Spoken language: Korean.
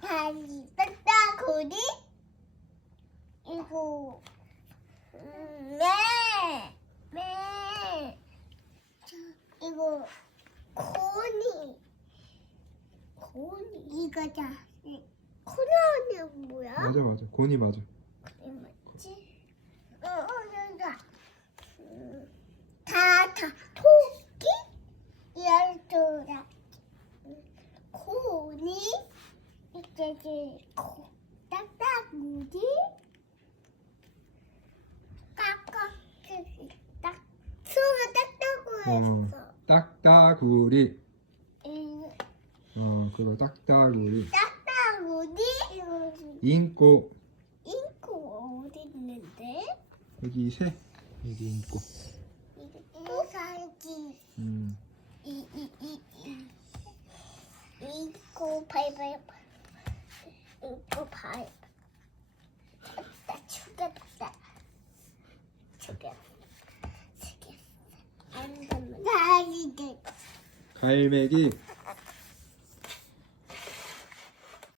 다리 딱딱거리 이거 음, 네, 네. 저, 이거 코니. 코니 이거자 코너는 뭐야? 맞아 맞아. 곤이 맞아 그게 맞지? 어, 어, 여기다. 음, 다, 다, 토끼? 열두라. 코니? 코, 딱딱무지? 깍깍, 딱, 수가 딱딱고 했어. 딱따구리 이어 그거 딱따구리 딱딱무지? 인꼬 잉크 어디 있는데? 여기 새 여기 인꼬 이거 살기. 음 이이이 이 이거 바이바이바 이거 바이 나 죽였다. 죽였어. 죽였어. 안 되면 다리들 갈매기